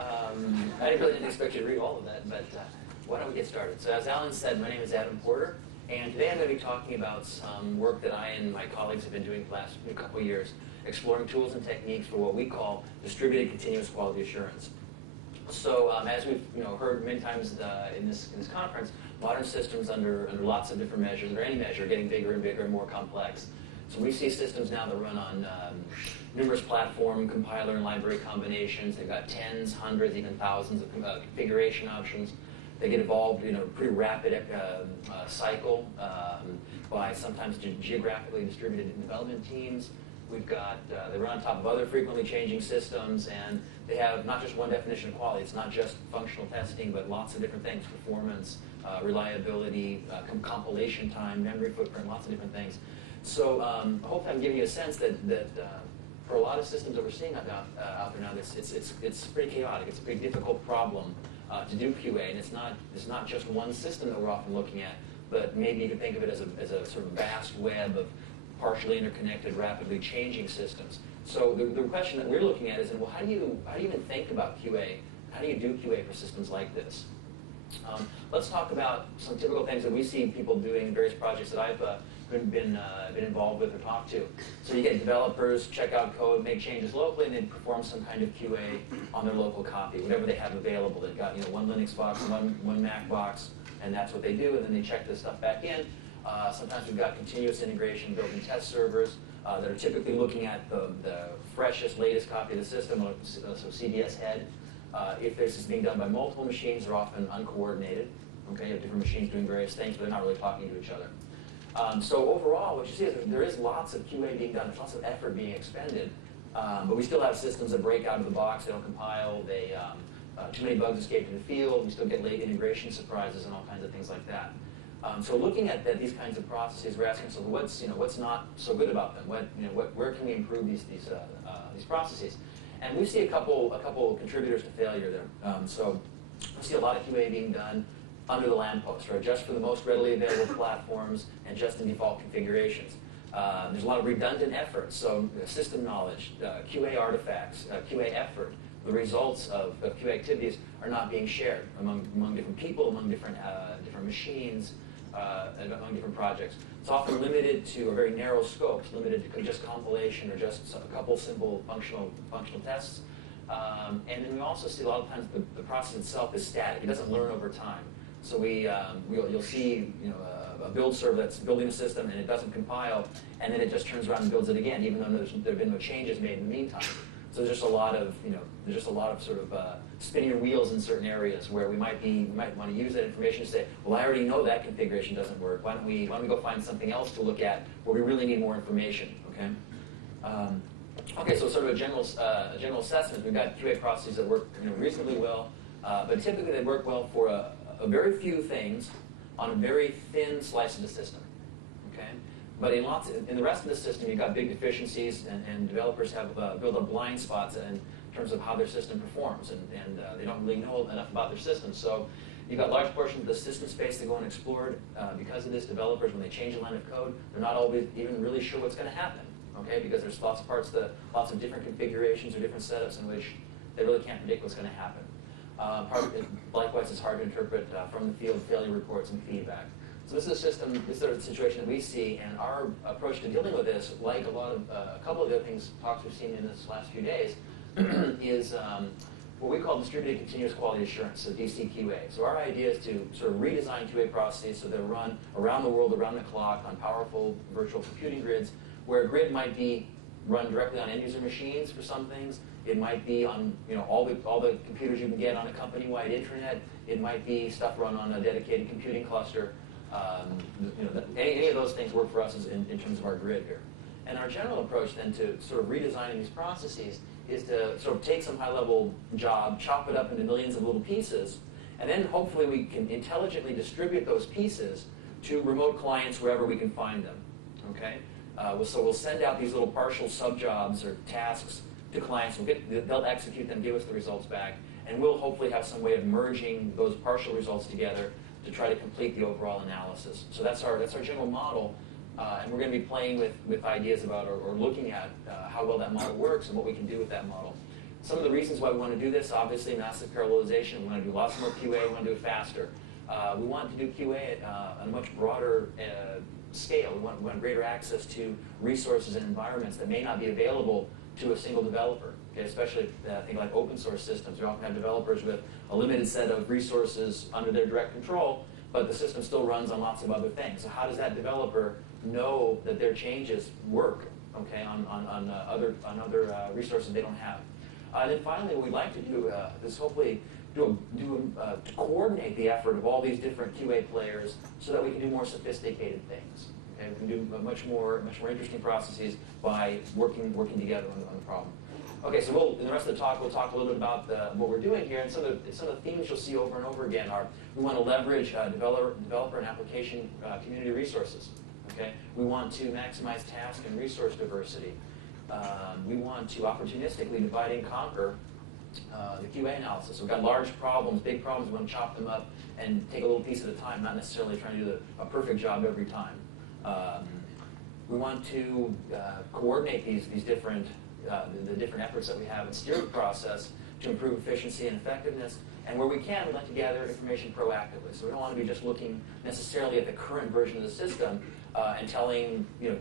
I really didn't expect you to read all of that, but why don't we get started? So as Alan said, my name is Adam Porter, and today I'm going to be talking about some work that I and my colleagues have been doing for the last couple of years, exploring tools and techniques for what we call distributed continuous quality assurance. So as we've heard many times in this conference, modern systems under lots of different measures, or any measure, are getting bigger and bigger and more complex. So we see systems now that run on numerous platform, compiler, and library combinations. They've got tens, hundreds, even thousands of configuration options. They get evolved in a pretty rapid cycle by sometimes geographically distributed development teams. We've got, they run on top of other frequently changing systems, and they have not just one definition of quality. It's not just functional testing, but lots of different things: performance, reliability, compilation time, memory footprint, lots of different things. So I hope I'm giving you a sense that for a lot of systems that we're seeing out there now, it's pretty chaotic. It's a pretty difficult problem to do QA, and it's not just one system that we're often looking at, but maybe you can think of it as a sort of vast web of partially interconnected, rapidly changing systems. So the question that we're looking at is, well, how do you even think about QA? How do you do QA for systems like this? Let's talk about some typical things that we see people doing in various projects that I've been involved with or talked to. So you get developers check out code, make changes locally, and then perform some kind of QA on their local copy, whatever they have available. They've got one Linux box, one Mac box, and that's what they do. And then they check this stuff back in. Sometimes we've got continuous integration built-in test servers that are typically looking at the freshest, latest copy of the system, so CDS head. If this is being done by multiple machines, they're often uncoordinated. Okay, you have different machines doing various things, but they're not really talking to each other. So overall, what you see is there is lots of QA being done. There's lots of effort being expended, but we still have systems that break out of the box. They don't compile. They too many bugs escape to the field. We still get late integration surprises and all kinds of things like that. So looking at these kinds of processes, we're asking ourselves, what's not so good about them? Where can we improve these processes? And we see a couple contributors to failure there. So we see a lot of QA being done under the lamppost, right? Just for the most readily available platforms and just in default configurations. There's a lot of redundant efforts, so system knowledge, QA artifacts, QA effort, the results of QA activities are not being shared among different people, among different machines, among different projects. It's often limited to a very narrow scope. It's limited to just compilation or just a couple simple functional tests. And then we also see a lot of times the process itself is static. It doesn't learn over time. So you'll see a build server that's building a system and it doesn't compile, and then it just turns around and builds it again, even though there have been no changes made in the meantime. So there's just a lot of sort of spinning your wheels in certain areas where we might want to use that information to say, well, I already know that configuration doesn't work. Why don't we go find something else to look at where we really need more information? Okay. Okay. So sort of a general assessment. We've got QA processes that work reasonably well, but typically they work well for a very few things on a very thin slice of the system. Okay. But in the rest of the system, you've got big deficiencies, and developers have built up blind spots in terms of how their system performs, and they don't really know enough about their system. So you've got large portions of the system space that go unexplored. Because of this, developers, when they change a line of code, they're not always even really sure what's going to happen. Okay, because there's lots of different configurations or different setups in which they really can't predict what's going to happen. Likewise, it's hard to interpret from the field failure reports and feedback. So this is the situation that we see, and our approach to dealing with this, like a couple of the other talks we've seen in this last few days, is what we call distributed continuous quality assurance, so DCQA. So our idea is to sort of redesign QA processes so they're run around the world, around the clock, on powerful virtual computing grids, where a grid might be run directly on end-user machines for some things. It might be on all the computers you can get on a company-wide intranet. It might be stuff run on a dedicated computing cluster. Any of those things work for us in terms of our grid here. And our general approach then to sort of redesigning these processes is to sort of take some high-level job, chop it up into millions of little pieces, and then hopefully we can intelligently distribute those pieces to remote clients wherever we can find them. Okay? So we'll send out these little partial sub-jobs or tasks to clients. They'll execute them, give us the results back, and we'll hopefully have some way of merging those partial results together to try to complete the overall analysis. So that's our general model, and we're going to be playing with ideas about or looking at how well that model works and what we can do with that model. Some of the reasons why we want to do this, obviously, massive parallelization. We want to do lots more QA. We want to do it faster. We want to do QA at a much broader scale. We want greater access to resources and environments that may not be available to a single developer. Okay, especially think like open source systems. You often have developers with a limited set of resources under their direct control, but the system still runs on lots of other things. So how does that developer know that their changes work, okay, on other resources they don't have? And then finally, what we'd like to do is hopefully to coordinate the effort of all these different QA players so that we can do more sophisticated things. Okay, we can do much more interesting processes by working together on the problem. Okay, so in the rest of the talk, we'll talk a little bit about what we're doing here, and some of the themes you'll see over and over again are we want to leverage developer and application community resources. Okay, we want to maximize task and resource diversity. We want to opportunistically divide and conquer the QA analysis. We've got large problems, big problems. We want to chop them up and take a little piece at a time, not necessarily trying to do a perfect job every time. We want to coordinate these different the different efforts that we have and steer the process to improve efficiency and effectiveness. And where we can, we like to gather information proactively. So we don't want to be just looking necessarily at the current version of the system and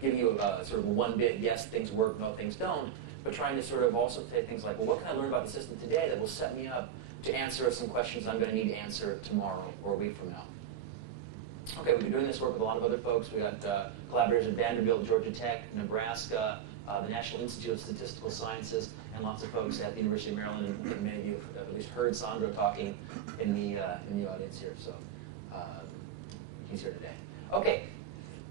giving you a sort of a one-bit, yes, things work, no, things don't, but trying to sort of also say things like, well, what can I learn about the system today that will set me up to answer some questions I'm going to need to answer tomorrow or a week from now? Okay, we've been doing this work with a lot of other folks. We got collaborators at Vanderbilt, Georgia Tech, Nebraska, the National Institute of Statistical Sciences, and lots of folks at the University of Maryland. And many of you have at least heard Sandro talking in the audience here. So he's here today. Okay,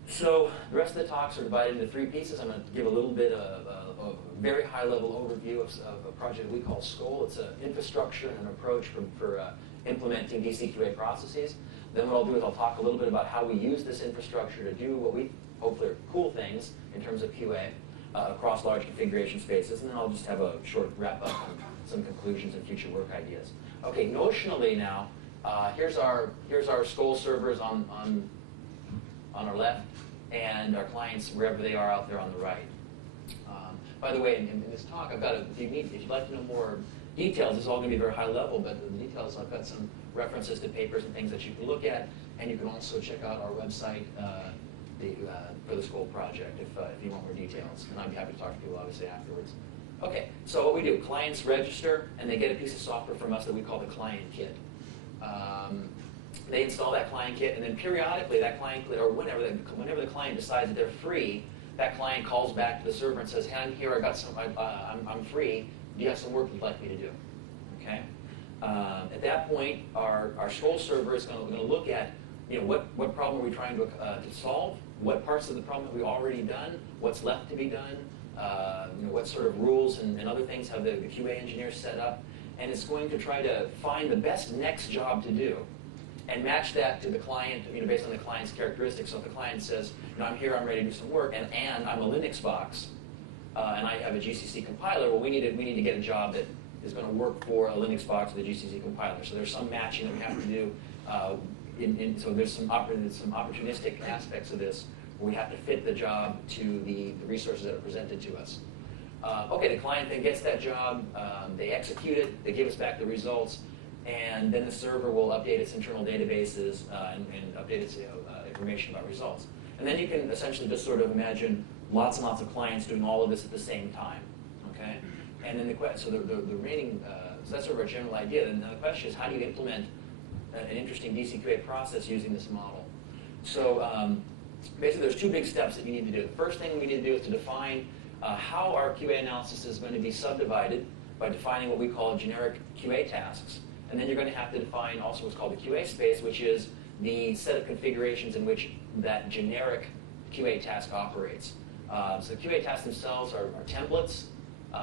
so the rest of the talks are divided into three pieces. I'm going to give a little bit of a very high-level overview of a project we call SCOAL. It's an infrastructure and an approach for implementing DCQA processes. Then what I'll do is I'll talk a little bit about how we use this infrastructure to do what we hopefully are cool things in terms of QA across large configuration spaces. And then I'll just have a short wrap-up on some conclusions and future work ideas. Okay, notionally now, here's our SCOAL servers on our left, and our clients wherever they are out there on the right. By the way, in this talk, if you'd like to know more details, this is all going to be very high level, but the details, I've got some references to papers and things that you can look at, and you can also check out our website for the SCOAL project if you want more details. And I'd be happy to talk to people, obviously, afterwards. Okay, so what we do, clients register, and they get a piece of software from us that we call the client kit. They install that client kit, and then periodically that client kit, or whenever the client decides that they're free, that client calls back to the server and says, hey, I'm here, I'm free, do you have some work you'd like me to do? Okay. At that point, our SCOAL server is going to look at, what problem are we trying to solve? What parts of the problem have we already done? What's left to be done? What sort of rules and other things have the QA engineers set up? And it's going to try to find the best next job to do and match that to the client, based on the client's characteristics. So if the client says, I'm here, I'm ready to do some work, and I'm a Linux box, and I have a GCC compiler, well, we need to get a job that is going to work for a Linux box with a GCC compiler. So there's some matching that we have to do. So there's some opportunistic aspects of this where we have to fit the job to the resources that are presented to us. Okay, the client then gets that job, they execute it, they give us back the results, and then the server will update its internal databases and update its information about results. And then you can essentially just sort of imagine lots and lots of clients doing all of this at the same time. Okay, and then the remaining so that's sort of our general idea. And the question is, how do you implement an interesting DCQA process using this model? So basically, there's two big steps that you need to do. The first thing we need to do is to define how our QA analysis is going to be subdivided by defining what we call generic QA tasks. And then you're going to have to define also what's called the QA space, which is the set of configurations in which that generic QA task operates. So the QA tasks themselves are templates.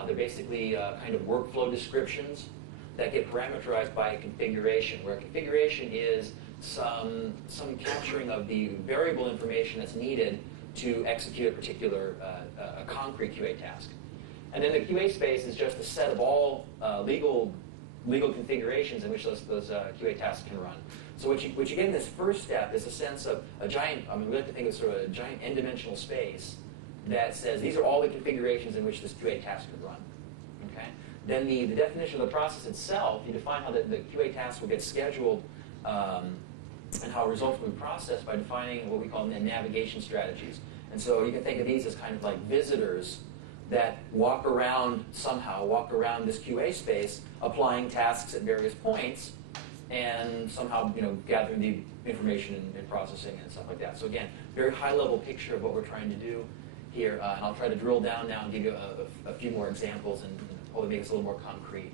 They're basically kind of workflow descriptions that get parameterized by a configuration, where a configuration is some capturing of the variable information that's needed to execute a particular a concrete QA task. And then the QA space is just a set of all legal configurations in which those QA tasks can run. So what you get in this first step is a sense of a giant, we like to think of sort of a giant n-dimensional space that says these are all the configurations in which this QA task could run. Okay? Then the definition of the process itself, you define how the QA task will get scheduled and how results will be processed by defining what we call navigation strategies. And so you can think of these as kind of like visitors that walk around this QA space, applying tasks at various points, and somehow gathering the information and processing and stuff like that. So again, very high-level picture of what we're trying to do here. And I'll try to drill down now and give you a few more examples and hopefully make this a little more concrete.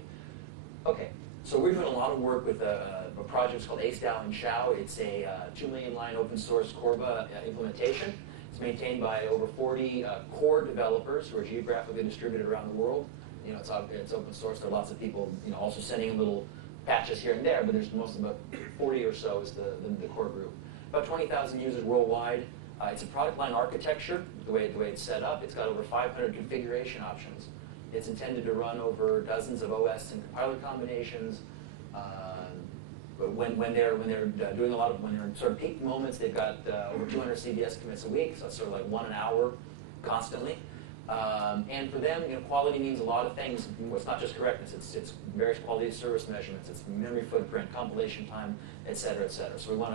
Okay, so we're doing a lot of work with a project called ACE-DAO in Xiao. It's a 2 million line open source Corba implementation. It's maintained by over 40 core developers who are geographically distributed around the world. It's open source. There are lots of people also sending in little patches here and there, but there's most about 40 or so is the core group. About 20,000 users worldwide. It's a product line architecture, the way it's set up. It's got over 500 configuration options. It's intended to run over dozens of OS and compiler combinations. But when they're doing when they're in sort of peak moments, they've got over 200 CBS commits a week, so it's sort of like 1 an hour constantly. And for them, quality means a lot of things. It's not just correctness. It's various quality of service measurements. It's memory footprint, compilation time, et cetera, et cetera. So we want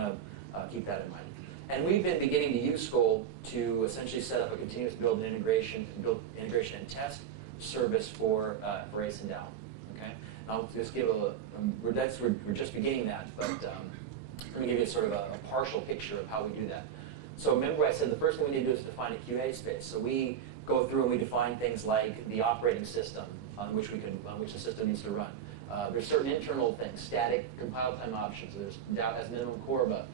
to keep that in mind. And we've been beginning to use Skoll to essentially set up a continuous build and integration and test service for ACE and DAO. Okay, and I'll just give we're just beginning that, but let me give you sort of a partial picture of how we do that. So remember, I said the first thing we need to do is define a QA space. So we go through and we define things like the operating system on which the system needs to run. There's certain internal things, static compile time options. There's DAO has minimum Corba.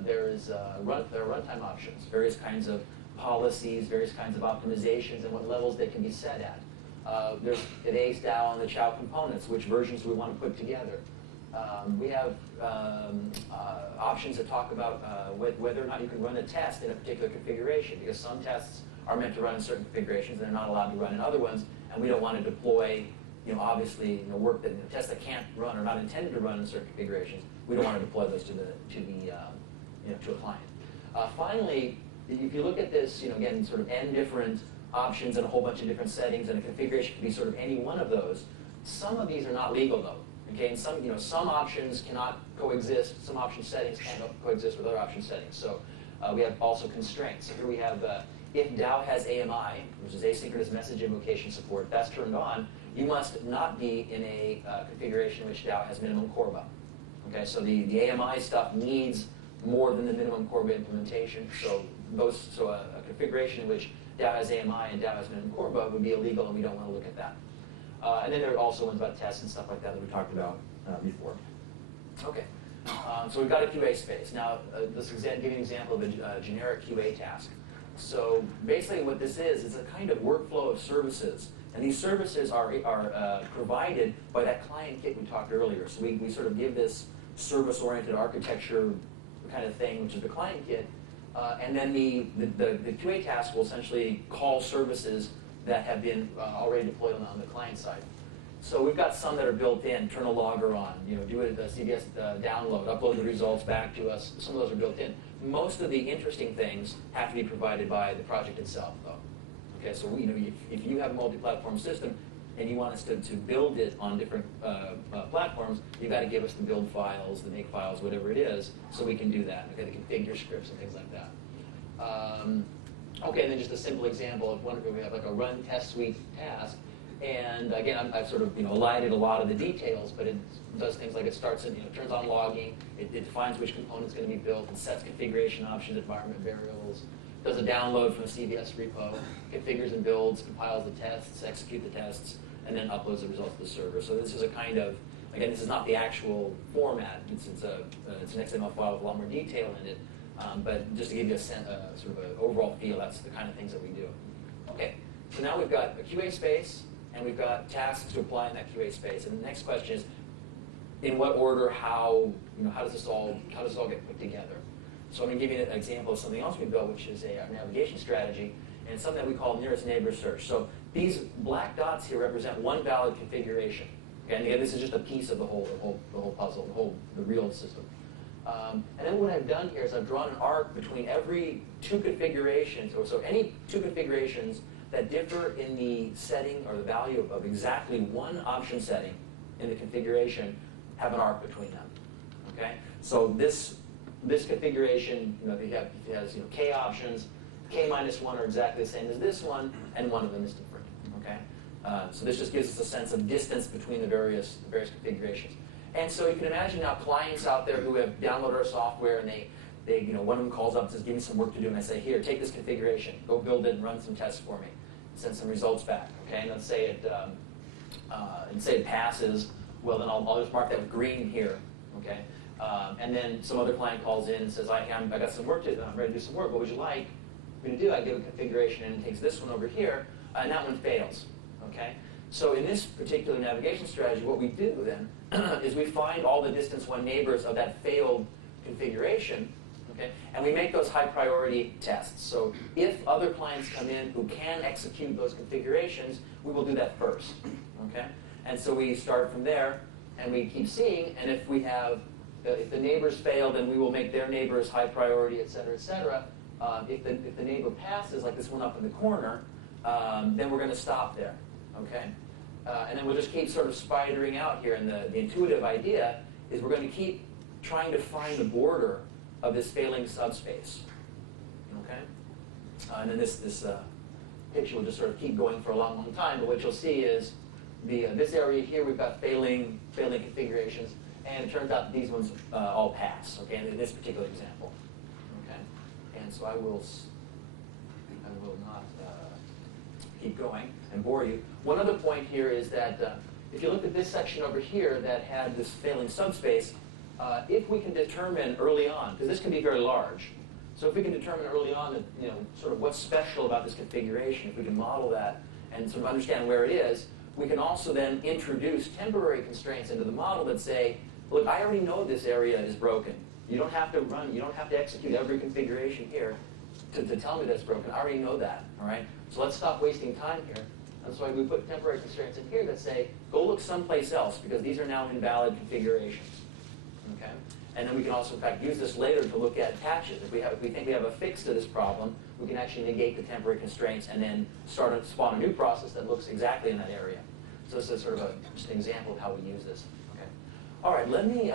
There are runtime options, various kinds of policies, various kinds of optimizations, and what levels they can be set at. There's at ACE, DAO, and the Chow components, which versions we want to put together. We have options that talk about whether or not you can run a test in a particular configuration, because some tests are meant to run in certain configurations and they're not allowed to run in other ones, and we don't want to deploy, obviously, work that tests that can't run or not intended to run in certain configurations. We don't want to deploy those to a client. Finally, if you look at this, again, sort of n different options and a whole bunch of different settings, and a configuration can be sort of any one of those. Some of these are not legal though. Okay, and some options cannot coexist. Some option settings can't coexist with other option settings. So we have also constraints. So here we have if DAO has AMI, which is asynchronous message invocation support, that's turned on. You must not be in a configuration in which DAO has minimum Corba. Okay, so the AMI stuff needs more than the minimum Corba implementation. So a configuration in which DAO has AMI and DAO has minimum Corba would be illegal, and we don't want to look at that. And then there are also ones about tests and stuff like that we talked about before. Okay, so we've got a QA space. Now, let's give you an example of a generic QA task. So basically what this is a kind of workflow of services. And these services are provided by that client kit we talked earlier. So we sort of give this service-oriented architecture kind of thing, which is the client kit. And then the QA task will essentially call services that have been already deployed on the client side. So we've got some that are built in, turn a logger on, do a CBS download, upload the results back to us. Some of those are built in. Most of the interesting things have to be provided by the project itself, though. Okay, so if you have a multi-platform system and you want us to build it on different platforms, you've got to give us the build files, the make files, whatever it is, so we can do that. Okay, the configure scripts and things like that. Okay, and then just a simple example of one where we have like a run test suite task. And again, I've sort of elided a lot of the details, but it does things like it starts and turns on logging, it defines which component's going to be built, it sets configuration options, environment variables, does a download from the CVS repo, configures and builds, compiles the tests, execute the tests, and then uploads the results to the server. So this is a kind of, again, this is not the actual format. It's an XML file with a lot more detail in it. But just to give you a sort of an overall feel, that's the kind of things that we do. Okay, so now we've got a QA space, and we've got tasks to apply in that QA space. And the next question is, in what order, how does this all get put together? So I'm going to give you an example of something else we built, which is a navigation strategy, and it's something that we call nearest neighbor search. So these black dots here represent one valid configuration. Okay, and again, this is just a piece of the whole puzzle, the real system. And then what I've done here is I've drawn an arc between every two configurations, or so any two configurations that differ in the setting or the value of exactly one option setting in the configuration have an arc between them. Okay, so this configuration, if it has k options, k minus 1 are exactly the same as this one, and one of them is different. Okay, so this just gives us a sense of distance between the various configurations. And so you can imagine now clients out there who have downloaded our software, and they one of them calls up and says, "Give me some work to do," and I say, "Here, take this configuration, go build it and run some tests for me, send some results back." Okay, and let's say it passes. Well, then I'll just mark that with green here. Okay, and then some other client calls in and says, I got some work to do. I'm ready to do some work. What would you like me to do? I give a configuration, and it takes this one over here, and that one fails. Okay, so in this particular navigation strategy, what we do then is we find all the distance one neighbors of that failed configuration, okay, and we make those high priority tests. So if other clients come in who can execute those configurations, we will do that first. Okay, and so we start from there, and we keep seeing, and if the neighbors fail, then we will make their neighbors high priority, et cetera, et cetera. If the neighbor passes, like this one up in the corner, then we're going to stop there. Okay, and then we'll just keep sort of spidering out here. And the intuitive idea is we're going to keep trying to find the border of this failing subspace. Okay, and then this picture will just sort of keep going for a long, long time. But what you'll see is this area here we've got failing configurations, and it turns out that these ones all pass. Okay, in this particular example. Okay, and so I will not keep going and bore you. One other point here is that if you look at this section over here that had this failing subspace, if we can determine early on, because this can be very large, so if we can determine early on that, sort of what's special about this configuration, if we can model that and sort of understand where it is, we can also then introduce temporary constraints into the model that say, look, I already know this area is broken. You don't have to execute every configuration here to tell me that's broken. I already know that, all right? So let's stop wasting time here. That's why we put temporary constraints in here that say, go look someplace else, because these are now invalid configurations, okay? And then we can also, in fact, use this later to look at patches. If we think we have a fix to this problem, we can actually negate the temporary constraints and then spawn a new process that looks exactly in that area. So this is sort of just an example of how we use this. Okay. All right. Let me.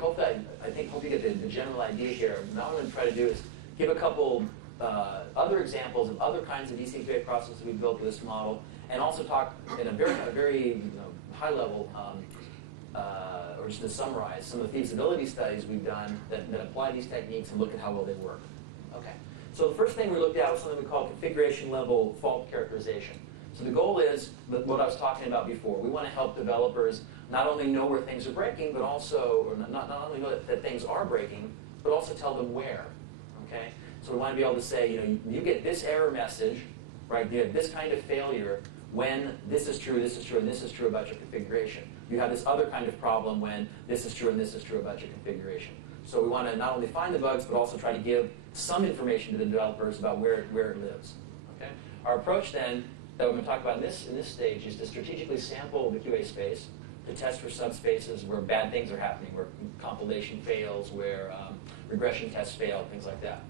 Hopefully, hope you get the general idea here. Now, what I'm going to try to do is give a couple other examples of other kinds of EC2A processes we've built with this model, and also talk in a very high level. Or just to summarize some of the feasibility studies we've done that apply these techniques and look at how well they work. Okay. So the first thing we looked at was something we call configuration level fault characterization. So the goal is what I was talking about before. We want to help developers not only know where things are breaking, but also, or not only know that things are breaking, but also tell them where. Okay. So we want to be able to say, you get this error message, right? You have this kind of failure when this is true, and this is true about your configuration. You have this other kind of problem when this is true and this is true about your configuration. So we want to not only find the bugs, but also try to give some information to the developers about where it lives. Okay? Our approach then, that we're going to talk about in this stage, is to strategically sample the QA space, to test for subspaces where bad things are happening, where compilation fails, where regression tests fail, things like that.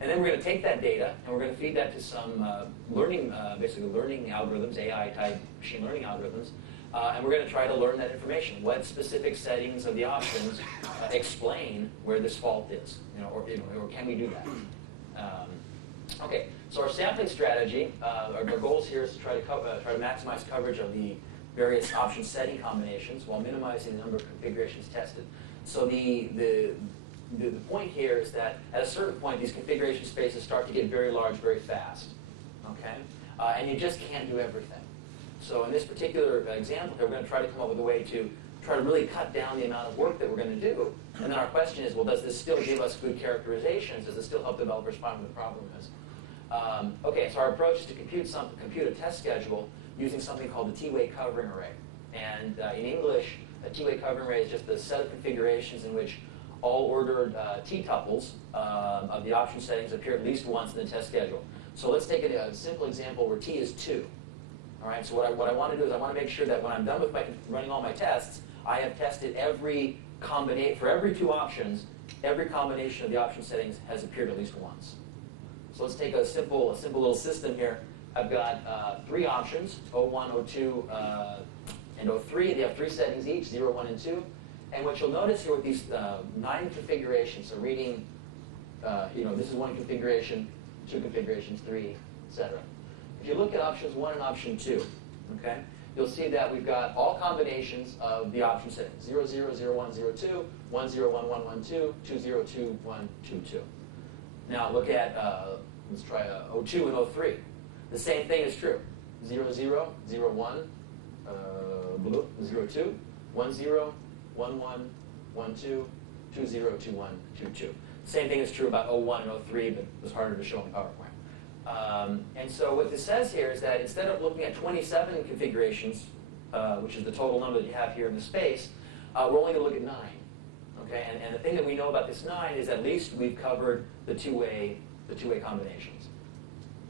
And then we're going to take that data, and we're going to feed that to some learning algorithms, AI-type machine learning algorithms, and we're going to try to learn that information. What specific settings of the options explain where this fault is, or can we do that? Okay, so our sampling strategy, our goals here is to try to maximize coverage of the various option setting combinations while minimizing the number of configurations tested. So the point here is that at a certain point, these configuration spaces start to get very large very fast, okay? And you just can't do everything. So in this particular example here, we're going to try to come up with a way to try to really cut down the amount of work that we're going to do. And then our question is, well, does this still give us good characterizations? Does it still help developers find what the problem is? Okay, so our approach is to compute a test schedule using something called the T-way covering array. And in English, a T-way covering array is just a set of configurations in which all ordered T-tuples of the option settings appear at least once in the test schedule. So let's take a simple example where T is 2. All right, so what I want to do is I want to make sure that when I'm done with running all my tests, I have tested for every 2 options, every combination of the option settings has appeared at least once. So let's take a simple little system here I've got 3 options, 01, 02, and 03. They have 3 settings each, 0, 1, and 2. And what you'll notice here with these 9 configurations, so reading, this is 1 configuration, 2 configurations, 3, etc. If you look at options 1 and option 2, okay, you'll see that we've got all combinations of the option settings, 0, 0, 0, 1, 0, 2, 1, 0, 1, 1, 1, 2, 2, 0, 2, 1, 2, 2. Now look at, let's try 02 and 03. The same thing is true. 0, 0, 0, 1, 0, 2, 1, 0, 1, 1, 1, 2, 2, 0, 2, 1, 2, 2. Same thing is true about 01 and 03, but it was harder to show in PowerPoint. And so what this says here is that instead of looking at 27 configurations, which is the total number that you have here in the space, we're only going to look at 9. Okay? And the thing that we know about this 9 is at least we've covered the two-way combinations.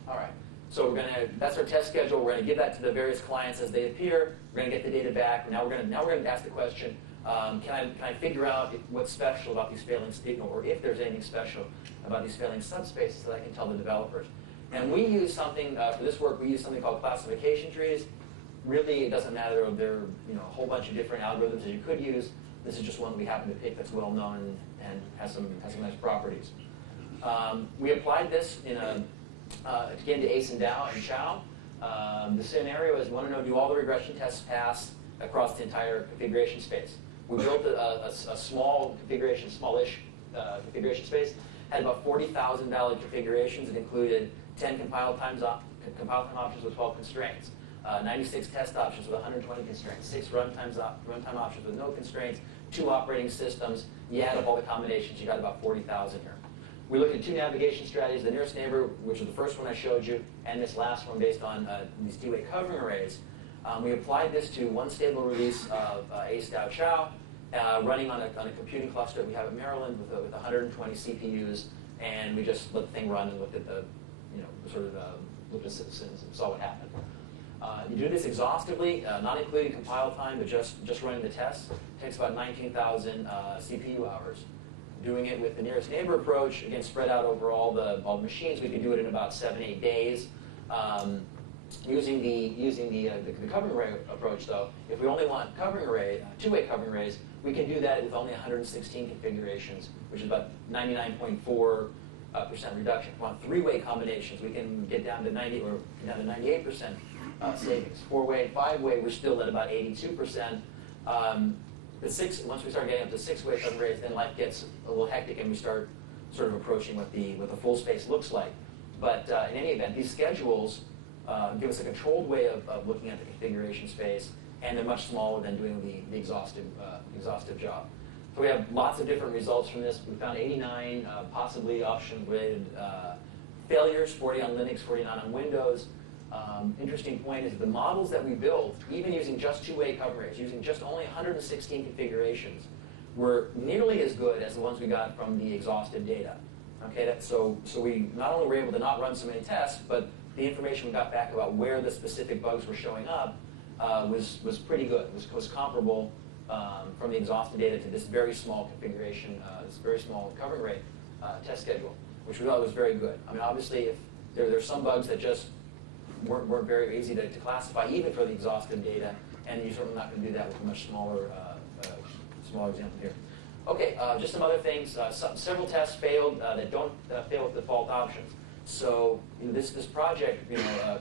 All right. So that's our test schedule. We're going to give that to the various clients as they appear. We're going to get the data back. Now we're going to ask the question, can I figure out what's special about these failing, or if there's anything special about these failing subspaces that I can tell the developers. And we use something, for this work, we use something called classification trees. Really, it doesn't matter. There are a whole bunch of different algorithms that you could use. This is just one we happen to pick that's well known and has some nice properties. We applied this again to Ace and Dow and Chow. The scenario is, want to know, do all the regression tests pass across the entire configuration space? We built a small configuration, smallish configuration space. Had about 40,000 valid configurations. It included 10 compile time options with 12 constraints, 96 test options with 120 constraints, 6 runtime options with no constraints, 2 operating systems. You add up all the combinations, you got about 40,000 here. We looked at 2 navigation strategies, the nearest neighbor, which is the first one I showed you, and this last one based on these two-way covering arrays. We applied this to one stable release of Ace Dow Chow, running on a computing cluster we have at Maryland with 120 CPUs, and we just let the thing run and looked at the, looked at citizens and saw what happened. You do this exhaustively, not including compile time, but just running the tests. It takes about 19,000 CPU hours. Doing it with the nearest neighbor approach, again, spread out over all the machines, we could do it in about 7-8 days. Using the covering array approach, though, if we only want two-way covering arrays, we can do that with only 116 configurations, which is about 99.4% reduction. If we want 3-way combinations, we can get down to 90 or down to 98% savings. 4-way and 5-way, we're still at about 82%. Once we start getting up to 6-way covering arrays, then life gets a little hectic, and we start sort of approaching what the full space looks like. But in any event, these schedules give us a controlled way of looking at the configuration space, and they're much smaller than doing the exhaustive job. So we have lots of different results from this. We found 89 possibly option-related failures, 40 on Linux, 49 on Windows. Interesting point is the models that we built, even using just two-way covering arrays, using just only 116 configurations, were nearly as good as the ones we got from the exhaustive data. Okay, so we not only were able to not run so many tests, but the information we got back about where the specific bugs were showing up was pretty good. Was comparable from the exhaustive data to this very small configuration, this very small covering array test schedule, which we thought was very good. I mean, obviously, if there's some bugs that just weren't very easy to classify, even for the exhaustive data, and you're certainly not going to do that with a much smaller example here. Okay, just some other things. Several tests failed that don't fail with default options. So this project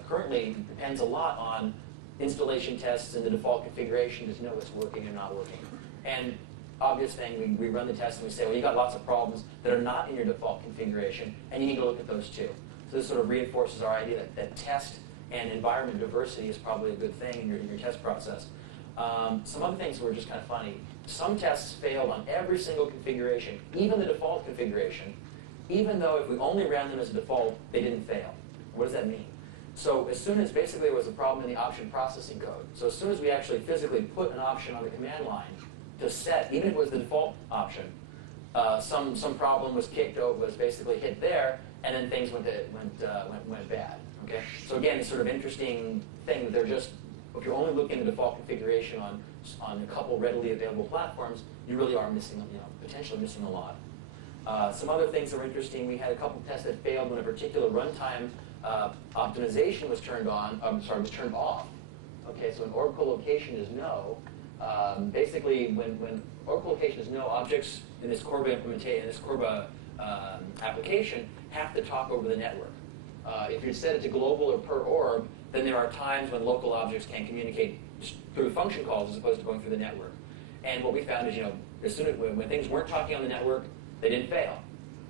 currently depends a lot on installation tests and the default configuration to know what's working and not working. And obvious thing, we run the test and we say, well, you got lots of problems that are not in your default configuration, and you need to look at those too. So this sort of reinforces our idea that test and environment diversity is probably a good thing in your test process. Some other things were just kind of funny. Some tests failed on every single configuration, even the default configuration, even though if we only ran them as a default, they didn't fail. What does that mean? So as soon as basically there was a problem in the option processing code, so as soon as we actually physically put an option on the command line to set, even if it was the default option, some problem was basically hit there, and then things went bad. Okay. So again, it's sort of interesting thing that they're just, if you're only looking at the default configuration on a couple readily available platforms, you really are missing, potentially missing a lot. Some other things that were interesting, we had a couple tests that failed when a particular runtime optimization was turned on. Was turned off. Okay, so when org co-location is no, basically when org co-location is no, objects in this Corba implementation, in this Corba application, have to talk over the network. If you set it to global or per org, then there are times when local objects can communicate through function calls as opposed to going through the network. And what we found is, as soon as when things weren't talking on the network, they didn't fail.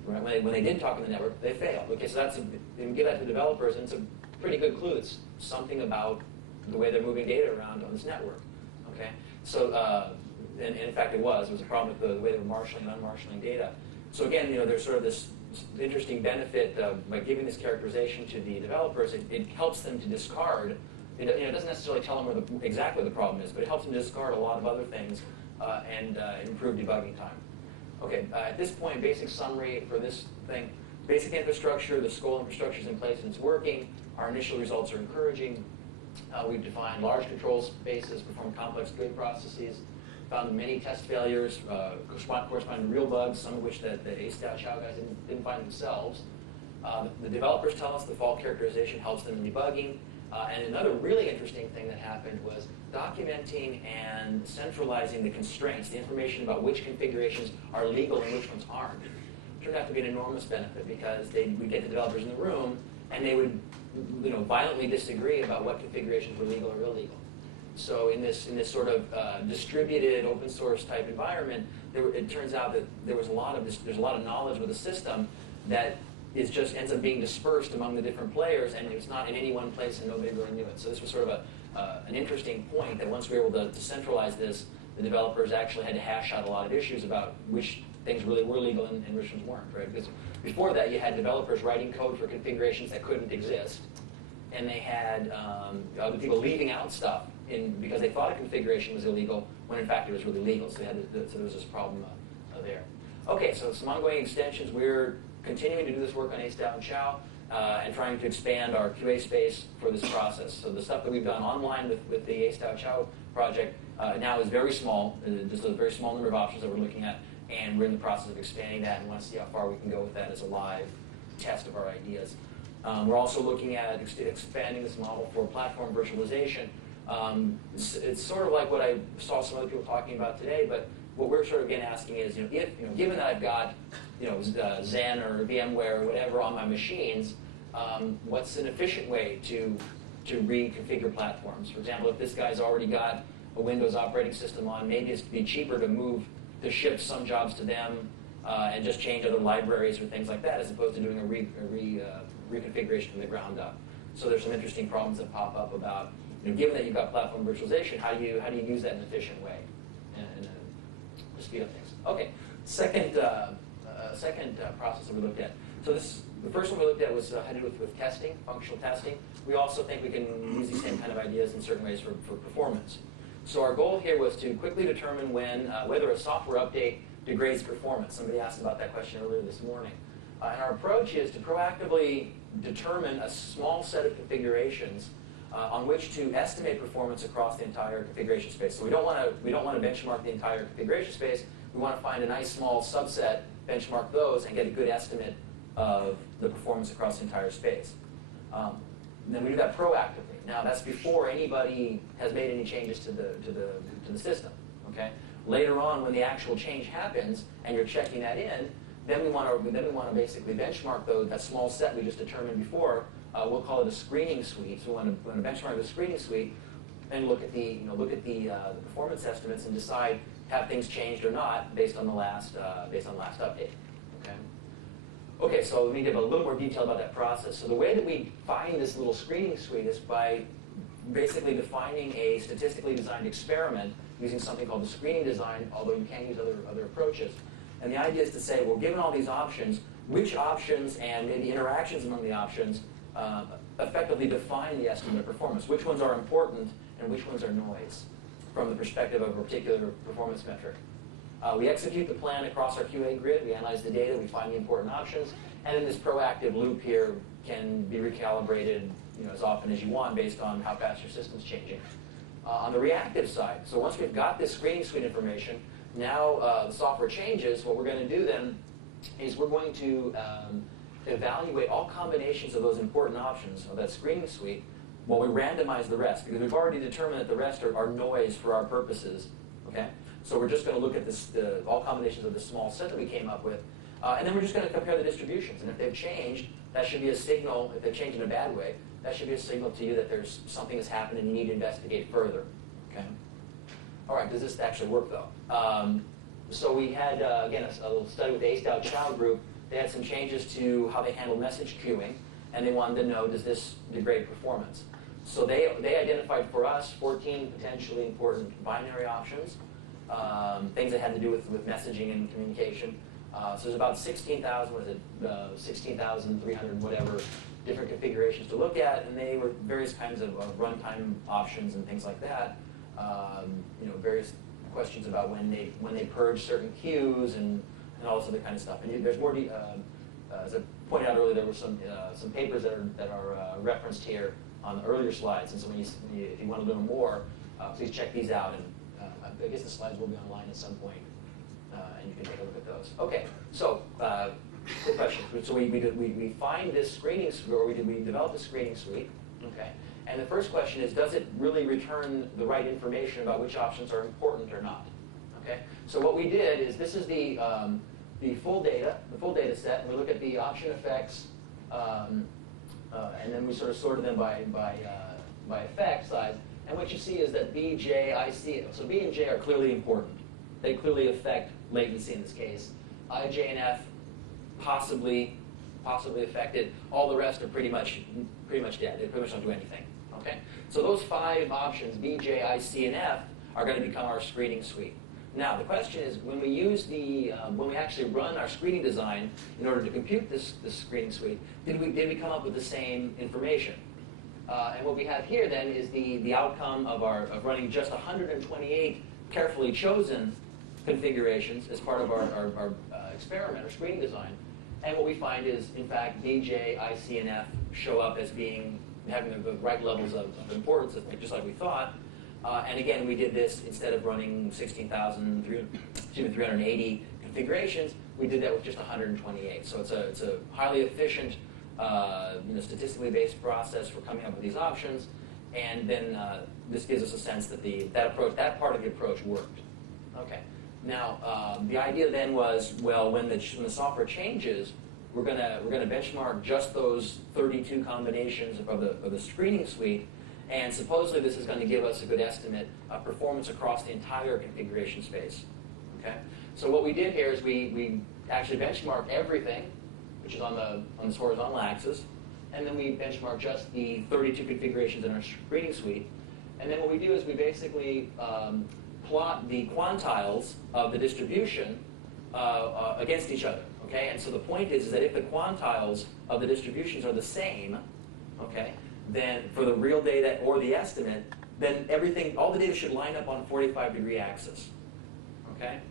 Right? When they did talk on the network, they failed. Okay, so we give that to developers, and it's a pretty good clue. It's something about the way they're moving data around on this network. Okay, so and in fact, it was a problem with the way they were marshaling and unmarshaling data. So again, there's sort of this interesting benefit by giving this characterization to the developers. It helps them to discard. It doesn't necessarily tell them exactly what the problem is, but it helps them discard a lot of other things and improve debugging time. Okay, at this point, basic summary for this thing. Basic infrastructure, the SCOL infrastructure is in place and it's working. Our initial results are encouraging. We've defined large control spaces, performed complex good processes, found many test failures, corresponding to real bugs, some of which the A-Stout Chow guys didn't find themselves. The developers tell us the fault characterization helps them in debugging. And another really interesting thing that happened was documenting and centralizing the constraints, the information about which configurations are legal and which ones aren't. It turned out to be an enormous benefit because we'd get the developers in the room and they would violently disagree about what configurations were legal or illegal. So in this sort of distributed open source type environment, it turns out that there's a lot of knowledge with the system that ends up being dispersed among the different players, and it's not in any one place and nobody really knew it. So this was sort of an interesting point that once we were able to centralize this, the developers actually had to hash out a lot of issues about which things really were legal and which ones weren't, right? Because before that, you had developers writing code for configurations that couldn't exist, and they had other people leaving out stuff because they thought a configuration was illegal when in fact it was really legal. So, so there was this problem there. Okay, so some ongoing extensions. We're continuing to do this work on A-Stout and Chow and trying to expand our QA space for this process. So the stuff that we've done online with the A-Stout Chow project now is very small, just a very small number of options that we're looking at, and we're in the process of expanding that and want to see how far we can go with that as a live test of our ideas. We're also looking at expanding this model for platform virtualization. It's sort of like what I saw some other people talking about today, but what we're sort of again asking is, given that I've got Zen or VMware or whatever on my machines, what's an efficient way to reconfigure platforms? For example, if this guy's already got a Windows operating system on, maybe it's be cheaper to ship some jobs to them and just change other libraries or things like that, as opposed to doing a reconfiguration from the ground up. So there's some interesting problems that pop up about, given that you've got platform virtualization, how do you use that in an efficient way and to speed up things? Okay, second process that we looked at. So the first one we looked at was had to do with testing, functional testing. We also think we can use these same kind of ideas in certain ways for performance. So our goal here was to quickly determine whether a software update degrades performance. Somebody asked about that question earlier this morning. And our approach is to proactively determine a small set of configurations on which to estimate performance across the entire configuration space. So we don't want to benchmark the entire configuration space. We want to find a nice small subset, benchmark those, and get a good estimate of the performance across the entire space. Then we do that proactively. Now that's before anybody has made any changes to the system. Okay. Later on, when the actual change happens and you're checking that in, then we want to basically benchmark that small set we just determined before. We'll call it a screening suite. So we want to benchmark the screening suite and look at the performance estimates and decide have things changed or not based on the last update. Okay. Okay. So let me give a little more detail about that process. So the way that we find this little screening suite is by basically defining a statistically designed experiment using something called the screening design, although you can use other approaches. And the idea is to say, well, given all these options, which options and maybe interactions among the options effectively define the estimate of performance? Which ones are important and which ones are noise from the perspective of a particular performance metric? We execute the plan across our QA grid. We analyze the data. We find the important options. And then this proactive loop here can be recalibrated as often as you want based on how fast your system's changing. On the reactive side, so once we've got this screening suite information, now the software changes. What we're going to do then is we're going to evaluate all combinations of those important options of that screening suite while we randomize the rest, because we've already determined that the rest are noise for our purposes. Okay? So we're just going to look at this, all combinations of this small set that we came up with, and then we're just going to compare the distributions. And if they've changed, that should be a signal. If they've changed in a bad way, that should be a signal to you that there's something that's happened and you need to investigate further. Okay? All right, does this actually work, though? So we had, again, a little study with the engEDU group. They had some changes to how they handle message queuing, and they wanted to know, does this degrade performance? So they identified for us 14 potentially important binary options, things that had to do with messaging and communication. So there's about 16,000, 16,300, whatever, different configurations to look at, and they were various kinds of runtime options and things like that. Various questions about when they purge certain queues and all this other kind of stuff. And there's more. As I pointed out earlier, there were some papers that are referenced here on the earlier slides. And so if you want to learn more, please check these out. And I guess the slides will be online at some point, and you can take a look at those. Okay. So quick question. So we find this screening, or we developed a screening suite. Okay. And the first question is, does it really return the right information about which options are important or not? Okay. So what we did is, this is the full data set, and we look at the option effects, and then we sort of sorted them by effect size. And what you see is that B, J, I, C. So B and J are clearly important. They clearly affect latency in this case. I, J, and F possibly affected. All the rest are pretty much dead. They pretty much don't do anything. Okay. So those 5 options, B, J, I, C, and F, are going to become our screening suite. Now the question is, when we actually run our screening design in order to compute this screening suite, did we come up with the same information? And what we have here then is the outcome of running just 128 carefully chosen configurations as part of our experiment or screening design. And what we find is, in fact, B, J, I, C, and F show up as having the right levels of importance, just like we thought. And again, we did this instead of running 380 configurations. We did that with just 128. So it's a highly efficient, statistically based process for coming up with these options. And then this gives us a sense that that part of the approach worked. Okay. Now the idea then was, well, when the software changes, we're gonna benchmark just those 32 combinations of the screening suite. And supposedly this is going to give us a good estimate of performance across the entire configuration space. Okay? So what we did here is we actually benchmarked everything, which is on this horizontal axis, and then we benchmark just the 32 configurations in our screening suite. And then what we do is we basically plot the quantiles of the distribution against each other. Okay? And so the point is that if the quantiles of the distributions are the same, okay, then for the real data or the estimate, then all the data should line up on a 45-degree axis. Okay?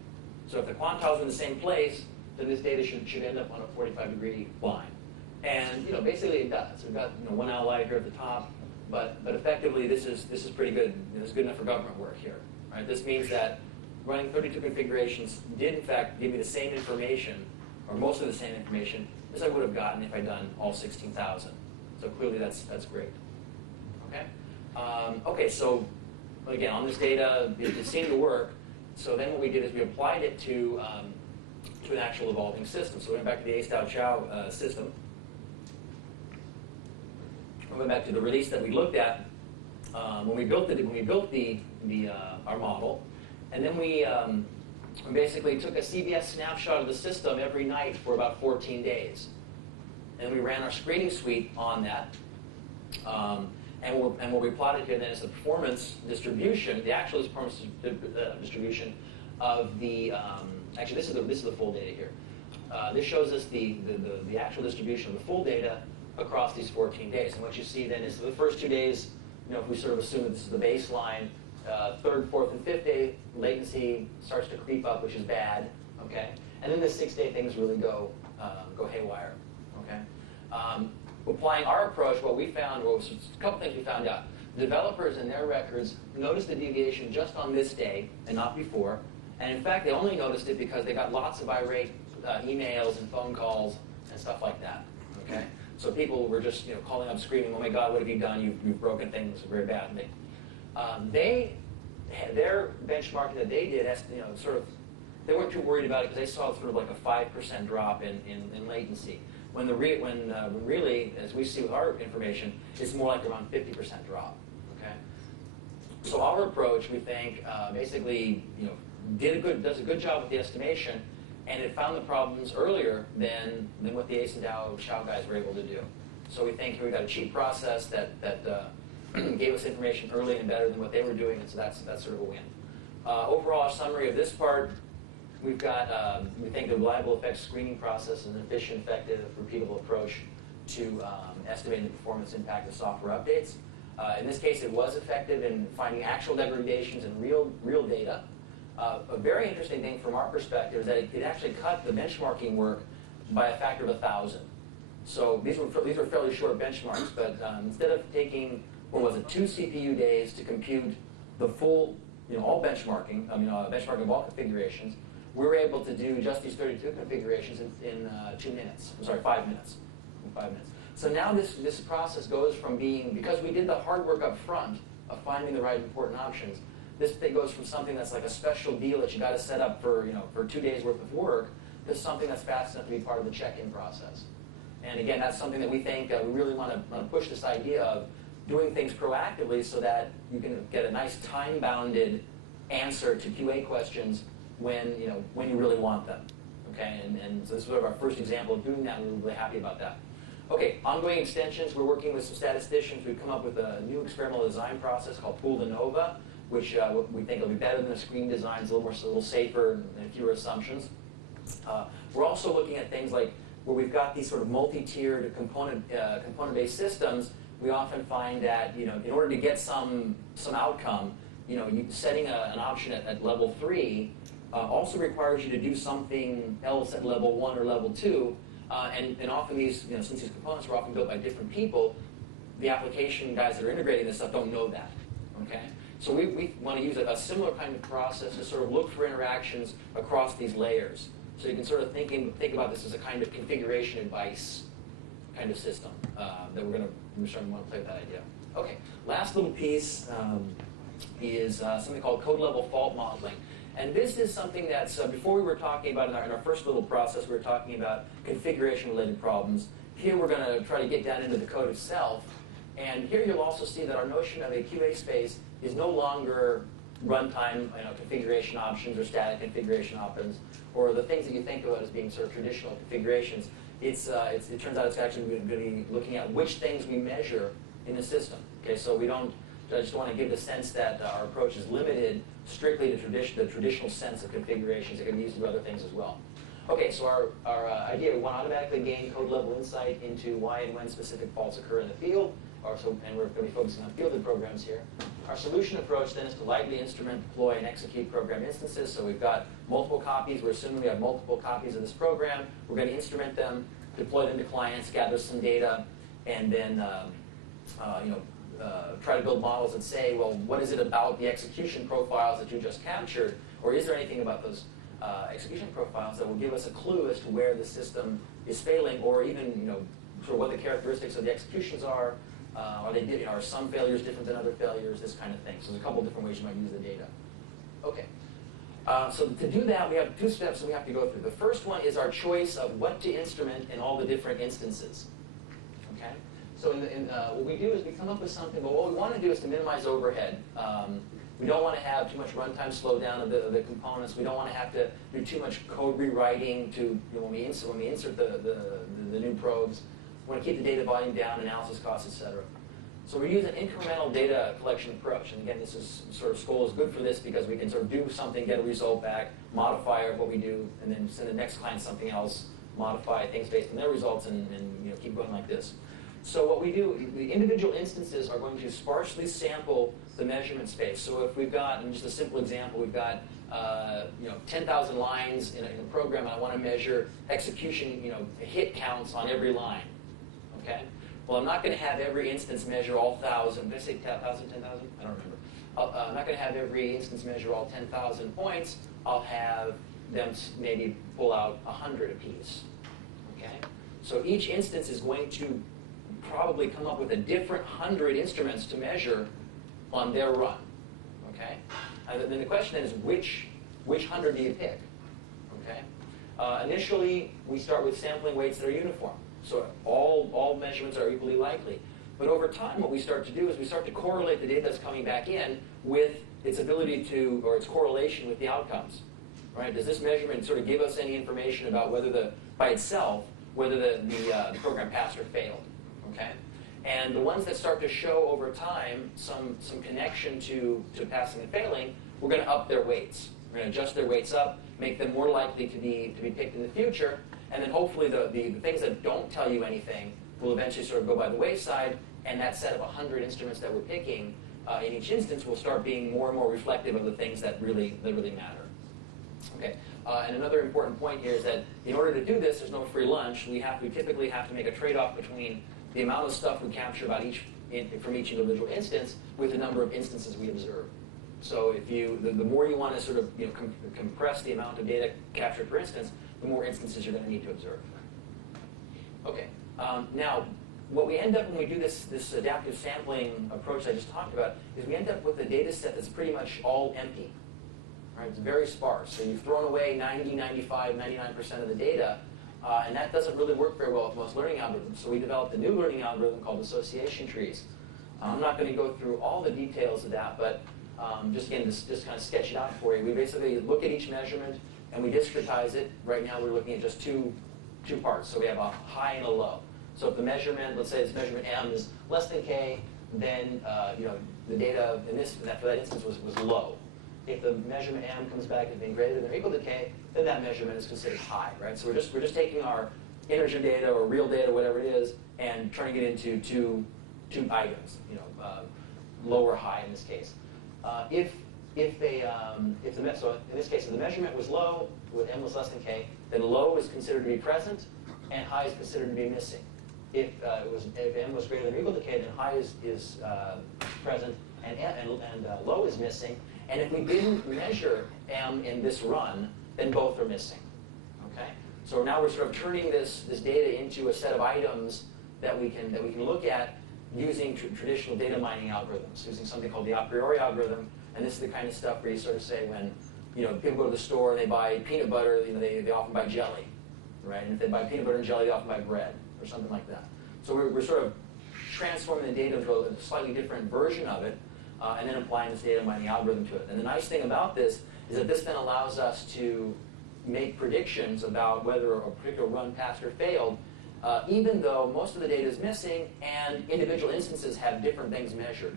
So if the quantiles are in the same place, then this data should end up on a 45-degree line. And basically it does. We've got one outlier here at the top, but effectively this is pretty good. It's good enough for government work here. Right? This means that running 32 configurations did in fact give me the same information, or most of the same information, as I would have gotten if I'd done all 16,000. So clearly that's great. Okay? Okay, so again, on this data, it seemed to work. So then what we did is we applied it to an actual evolving system. So we went back to the engEDU system. We went back to the release that we looked at when we built our model, and then we basically took a CBS snapshot of the system every night for about 14 days. And we ran our screening suite on that. And what we plotted here then is the performance distribution, the actual performance distribution of the, actually this is the full data here. This shows us the actual distribution of the full data across these 14 days. And what you see then is the first 2 days, if we sort of assume that this is the baseline, third, fourth, and fifth day, latency starts to creep up, which is bad, okay? And then the 6th day, things really go haywire. Okay. Applying our approach, what we found was a couple things we found out. Developers in their records noticed the deviation just on this day and not before. And in fact, they only noticed it because they got lots of irate emails and phone calls and stuff like that. Okay, so people were just calling up, screaming, "Oh my God, what have you done? You've broken things very badly." Their benchmarking that they did, they weren't too worried about it because they saw sort of like a 5% drop in latency. When really, as we see with our information, it's more like around 50% drop. Okay, so our approach, we think, basically, does a good job with the estimation, and it found the problems earlier than what the ACE and Shao guys were able to do. So we think here we got a cheap process that gave us information early and better than what they were doing, and so that's sort of a win. Overall, a summary of this part, we've got, we think the reliable effects screening process is an efficient, effective, repeatable approach to estimating the performance impact of software updates. In this case, it was effective in finding actual degradations in real data. A very interesting thing from our perspective is that it actually cut the benchmarking work by a factor of 1,000. So these were fairly short benchmarks, but instead of taking, 2 CPU days to compute the full, all benchmarking, benchmarking of all configurations, we were able to do just these 32 configurations in 2 minutes. I'm sorry, 5 minutes. 5 minutes. So now this process goes from being, because we did the hard work up front of finding the right important options, this thing goes from something that's like a special deal that you got to set up for 2 days worth of work to something that's fast enough to be part of the check-in process. And again, that's something that we think we really want to push this idea of doing things proactively so that you can get a nice time-bounded answer to QA questions when you really want them. Okay, and so this is sort of our first example of doing that. We're really happy about that. Okay, ongoing extensions. We're working with some statisticians. We've come up with a new experimental design process called Pooled ANOVA, which we think will be better than the screen designs, a little safer and fewer assumptions. We're also looking at things like where we've got these sort of multi-tiered component-based systems. We often find that in order to get some outcome, setting an option at level 3 also requires you to do something else at level 1 or level 2. And often these, since these components are often built by different people, the application guys that are integrating this stuff don't know that. Okay, so we want to use a similar kind of process to sort of look for interactions across these layers. So you can sort of think about this as a kind of configuration advice kind of system that we're starting to want to play with that idea. Okay, last little piece is something called code level fault modeling. And this is something that's, before we were talking about in our first little process, we were talking about configuration-related problems. Here we're going to try to get down into the code itself. And here you'll also see that our notion of a QA space is no longer runtime configuration options or static configuration options, or the things that you think about as being sort of traditional configurations. It turns out it's actually going to be looking at which things we measure in the system. Okay, so I just want to give the sense that our approach is limited strictly to the traditional sense of configurations. It can be used to do other things as well. Okay, so our idea, we want to automatically gain code level insight into why and when specific faults occur in the field, and we're going to be focusing on fielded programs here. Our solution approach then is to lightly instrument, deploy, and execute program instances. So we've got multiple copies. We're assuming we have multiple copies of this program. We're going to instrument them, deploy them to clients, gather some data, and then try to build models that say, well, what is it about the execution profiles that you just captured, or is there anything about those execution profiles that will give us a clue as to where the system is failing, or even sort of what the characteristics of the executions are. Are some failures different than other failures? This kind of thing. So there's a couple of different ways you might use the data. Okay. So to do that, we have 2 steps that we have to go through. The first one is our choice of what to instrument in all the different instances. Okay. So what we do is we come up with something, but what we want to do is to minimize overhead. We don't want to have too much runtime slowdown of the components. We don't want to have to do too much code rewriting when we insert the new probes. We want to keep the data volume down, analysis costs, etc. So we use an incremental data collection approach. And again, this is sort of Skoll is good for this because we can sort of do something, get a result back, modify what we do, and then send the next client something else, modify things based on their results, and keep going like this. So what we do, the individual instances are going to sparsely sample the measurement space. So if we've got, just a simple example, we've got 10,000 lines in a program, and I want to measure execution, hit counts on every line. Okay. Well, I'm not going to have every instance measure all 1,000. Did I say 1,000, 10,000? I don't remember. I'm not going to have every instance measure all 10,000 points. I'll have them maybe pull out 100 apiece. Okay. So each instance is going to probably come up with a different 100 instruments to measure on their run. Okay? And then the question is, which 100 do you pick? Okay? Initially, we start with sampling weights that are uniform. So all measurements are equally likely. But over time, what we start to do is we start to correlate the data that's coming back in with its ability to, or its correlation with the outcomes. Right? Does this measurement sort of give us any information about whether by itself, whether the program passed or failed? Okay? And the ones that start to show over time some connection to passing and failing, we're going to up their weights. We're going to adjust their weights up, make them more likely to be picked in the future, and then hopefully the things that don't tell you anything will eventually sort of go by the wayside, and that set of 100 instruments that we're picking in each instance will start being more and more reflective of the things that really matter. Okay. And another important point here is that in order to do this, there's no free lunch. We typically have to make a trade-off between the amount of stuff we capture about from each individual instance with the number of instances we observe. So if the more you want to sort of compress the amount of data captured per instance, the more instances you're going to need to observe. Okay. Now, what we end up when we do this adaptive sampling approach I just talked about is we end up with a data set that's pretty much all empty. Right? It's very sparse. So you've thrown away 90, 95, 99% of the data, and that doesn't really work very well with most learning algorithms. So we developed a new learning algorithm called association trees. I'm not going to go through all the details of that, but just kind of sketch it out for you. We basically look at each measurement, and we discretize it. Right now we're looking at just two parts. So we have a high and a low. So if the measurement, let's say this measurement M is less than K, then the data for that instance was low. If the measurement M comes back as being greater than or equal to K, then that measurement is considered high, right? So we're just taking our integer data or real data, whatever it is, and turning it into two items, low or high in this case. So in this case, if the measurement was low, with M was less than K, then low is considered to be present, and high is considered to be missing. If M was greater than or equal to K, then high is present, and low is missing. And if we didn't measure M in this run, then both are missing. Okay? So now we're sort of turning this data into a set of items that we can look at using traditional data mining algorithms, using something called the a priori algorithm. And this is the kind of stuff where you sort of say when people go to the store and they buy peanut butter, they often buy jelly, right? And if they buy peanut butter and jelly, they often buy bread or something like that. So we're sort of transforming the data into a slightly different version of it, and then applying this data mining algorithm to it. And the nice thing about this is that this then allows us to make predictions about whether a particular run passed or failed, even though most of the data is missing and individual instances have different things measured.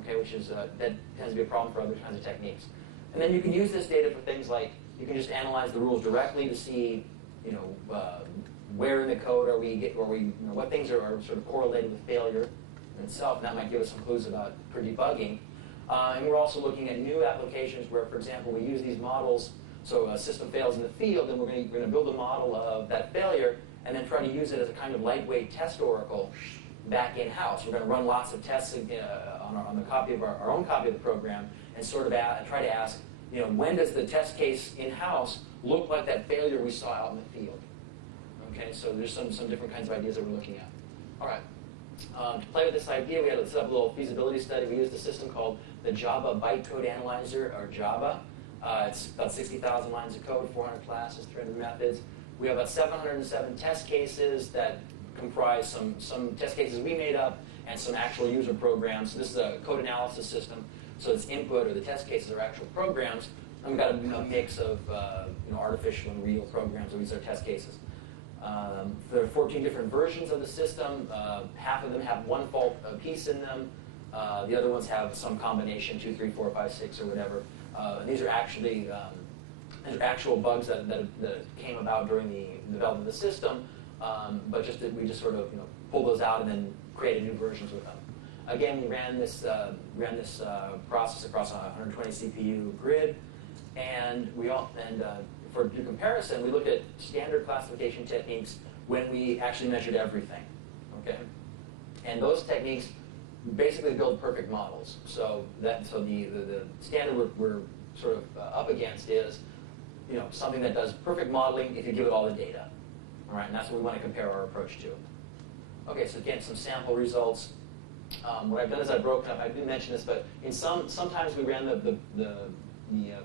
Okay, which is that tends to be a problem for other kinds of techniques. And then you can use this data for things like you can just analyze the rules directly to see, where in the code what things are sort of correlated with failure in itself, and that might give us some clues for debugging. And we're also looking at new applications where, for example, we use these models. So a system fails in the field, and we're going to build a model of that failure, and then try to use it as a kind of lightweight test oracle back in-house. We're going to run lots of tests on the copy of our own copy of the program, and sort of try to ask, when does the test case in-house look like that failure we saw out in the field? Okay, so there's some different kinds of ideas that we're looking at. All right. To play with this idea, we had to set up a little feasibility study. We used a system called the Java Bytecode Analyzer, or Java. It's about 60,000 lines of code, 400 classes, 300 methods. We have about 707 test cases that comprise some test cases we made up and some actual user programs. So this is a code analysis system. So its input or the test cases are actual programs. And we've got a mix of artificial and real programs. So these are test cases. There are 14 different versions of the system. Half of them have one fault piece in them. The other ones have some combination, 2, 3, 4, 5, 6, or whatever. And these are actually actual bugs that came about during the development of the system. But we just sort of pulled those out and then created new versions with them. Again, we ran this process across a 120 CPU grid, and for comparison, we looked at standard classification techniques when we actually measured everything. Okay, and those techniques basically build perfect models. So the standard we're sort of up against is something that does perfect modeling if you give it all the data. All right, and that's what we want to compare our approach to. Okay, so again, some sample results. What I've done is I've broken up. I didn't mention this, but in sometimes we ran the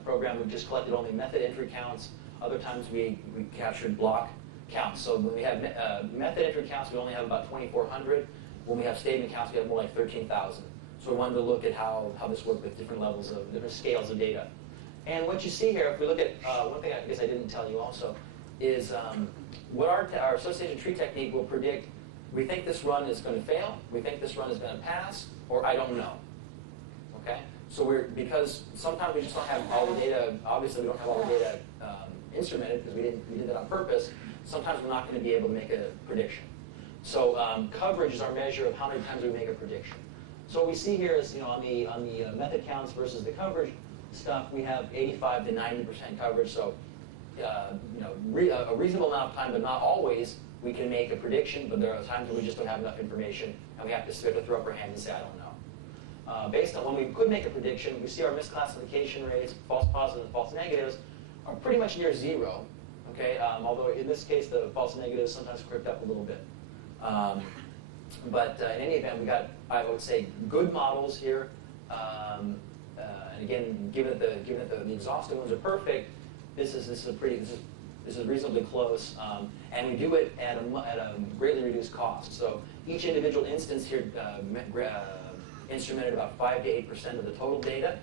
program. We just collected only method entry counts. Other times we captured block counts. So when we have method entry counts, we only have about 2,400. When we have statement counts, we have more like 13,000. So we wanted to look at how this worked with different levels of different scales of data. And what you see here, if we look at one thing I guess I didn't tell you also, is what our association tree technique will predict. We think this run is going to fail, we think this run is going to pass, or I don't know. Okay? So because sometimes we just don't have all the data, obviously we don't have all the data instrumented because we did that on purpose. Sometimes we're not going to be able to make a prediction. So coverage is our measure of how many times we make a prediction. So what we see here is, on the method counts versus the coverage stuff, we have 85 to 90% coverage. So a reasonable amount of time, but not always, we can make a prediction, but there are times when we just don't have enough information, and we have to throw up our hands and say, I don't know. Based on when we could make a prediction, we see our misclassification rates, false positives and false negatives, are pretty much near zero. Okay, although in this case, the false negatives sometimes crept up a little bit. But in any event, we got, I would say, good models here. And again, given that the exhaustive ones are perfect, this is reasonably close, and we do it at a greatly reduced cost. So each individual instance here instrumented about 5 to 8% of the total data.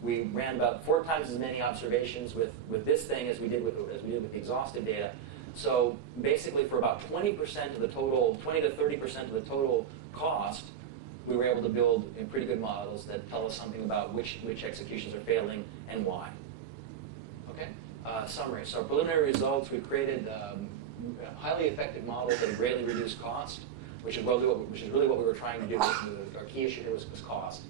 We ran about 4 times as many observations with this thing as we did with the exhaustive data. So basically, for about 20% of the total, 20 to 30% of the total cost, we were able to build pretty good models that tell us something about which executions are failing and why. Okay. Summary. So our preliminary results, we've created highly effective models at a greatly reduced cost, which is really what we were trying to do. Our key issue here was cost.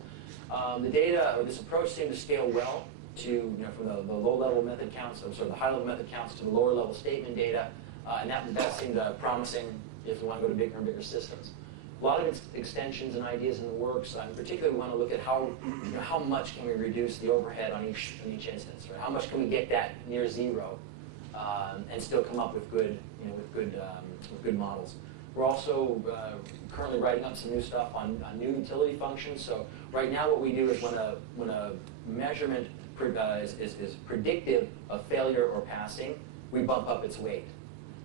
The data, or this approach, seemed to scale well to, from the low-level method counts, so sort of the high-level method counts to the lower-level statement data, and that seemed promising if we want to go to bigger and bigger systems. A lot of extensions and ideas in the works. In particular, we want to look at how much can we reduce the overhead on each instance, right? How much can we get that near zero, and still come up with good models. We're also currently writing up some new stuff on new utility functions. So right now, what we do is when a measurement is predictive of failure or passing, we bump up its weight.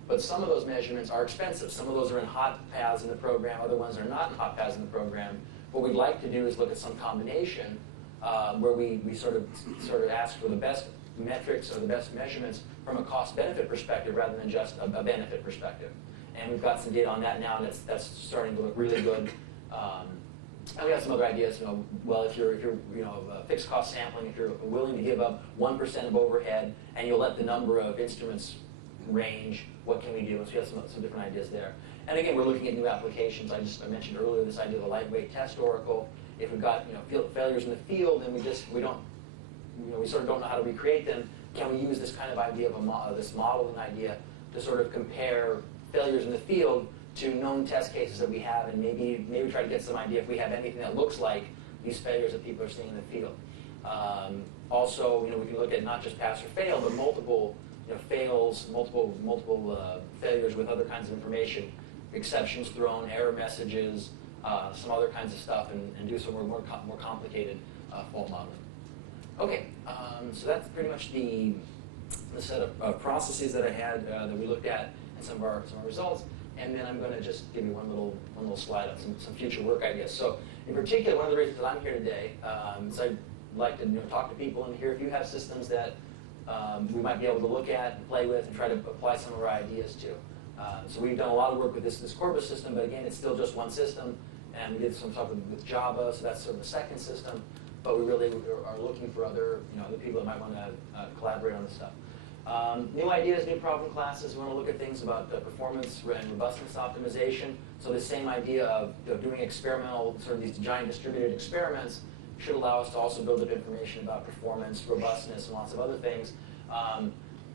But some of those measurements are expensive. Some of those are in hot paths in the program. Other ones are not in hot paths in the program. What we'd like to do is look at some combination where we sort of ask for the best metrics or the best measurements from a cost-benefit perspective rather than just a benefit perspective. And we've got some data on that now, and that's starting to look really good. And we have some other ideas. Well, if you're fixed cost sampling, if you're willing to give up 1% of overhead, and you'll let the number of instruments range, what can we do? So we have some different ideas there. And again, we're looking at new applications. I mentioned earlier this idea of a lightweight test oracle. If we've got failures in the field, and we sort of don't know how to recreate them, can we use this kind of idea of this modeling idea to sort of compare failures in the field to known test cases that we have, and maybe try to get some idea if we have anything that looks like these failures that people are seeing in the field. Also, we can look at not just pass or fail, but multiple fails, multiple failures with other kinds of information, exceptions thrown, error messages, some other kinds of stuff, and do some more complicated fault modeling. Okay, so that's pretty much the set of processes that I had that we looked at and some of our results. And then I'm going to just give you one little slide on some future work ideas. So in particular, one of the reasons that I'm here today is I'd like to talk to people and hear if you have systems that we might be able to look at and play with and try to apply some of our ideas to. So we've done a lot of work with this Corpus system, but again, it's still just one system. And we did some stuff with Java, so that's sort of the second system. But we really are looking for other people that might want to collaborate on this stuff. New ideas, new problem classes. We want to look at things about performance and robustness optimization. So the same idea of doing experimental, sort of these giant distributed experiments should allow us to also build up information about performance, robustness, and lots of other things.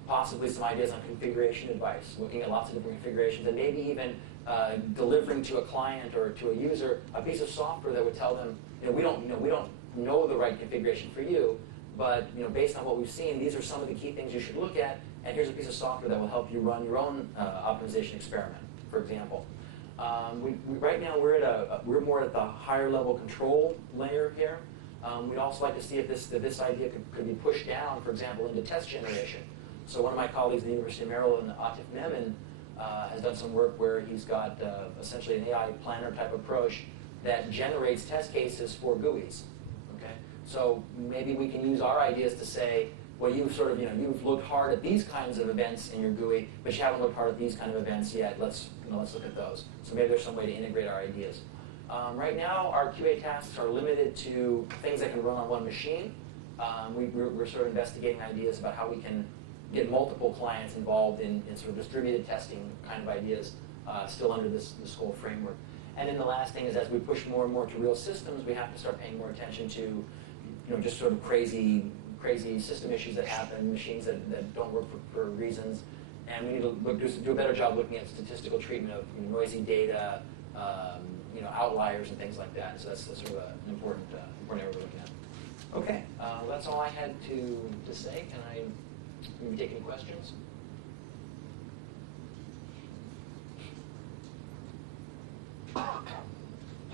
Possibly some ideas on configuration advice, looking at lots of different configurations, and maybe even delivering to a client or to a user a piece of software that would tell them, we don't know the right configuration for you, but based on what we've seen, these are some of the key things you should look at, and here's a piece of software that will help you run your own optimization experiment, for example. Right now we're more at the higher level control layer here. We'd also like to see if this idea could be pushed down, for example, into test generation. So one of my colleagues at the University of Maryland, Atif Memon, has done some work where he's got essentially an AI planner type approach that generates test cases for GUIs. Okay, so maybe we can use our ideas to say, well, you've sort of you've looked hard at these kinds of events in your GUI, but you haven't looked hard at these kind of events yet. Let's look at those. So maybe there's some way to integrate our ideas. Right now, our QA tasks are limited to things that can run on one machine. We're sort of investigating ideas about how we can get multiple clients involved in sort of distributed testing kind of ideas, still under this whole framework. And then the last thing is, as we push more and more to real systems, we have to start paying more attention to, just sort of crazy system issues that happen, machines that don't work for reasons, and we need to do a better job looking at statistical treatment of noisy data, outliers and things like that. So that's sort of an important area we're looking at. Okay, that's all I had to say. Can I maybe take any questions?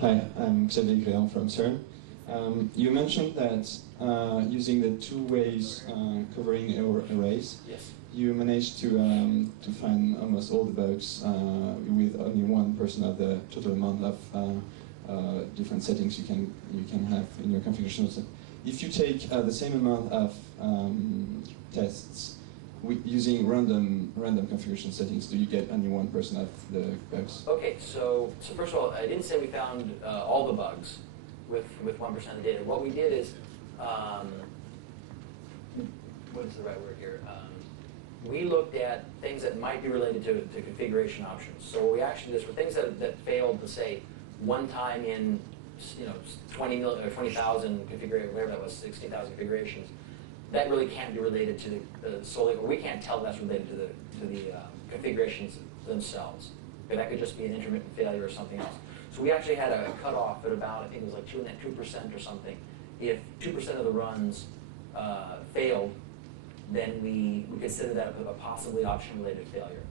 Hi, I'm Xavier Gréan from CERN. You mentioned that using the two ways covering arrays, yes, you managed to find almost all the bugs with only 1% of the total amount of different settings you can have in your configuration. So if you take the same amount of tests using random configuration settings, do you get only 1% of the bugs? Okay, so first of all, I didn't say we found all the bugs with 1% of the data. What we did is, what is the right word here? We looked at things that might be related to configuration options. So what we actually did were things that failed to say one time in 20 million or 20,000 configurations, whatever that was, 60,000 configurations. That really can't be related to the solely, or we can't tell that's related to the configurations themselves. Okay, that could just be an intermittent failure or something else. So we actually had a cutoff at about, I think it was like 2% or something. If 2% of the runs failed, then we consider that a possibly option-related failure.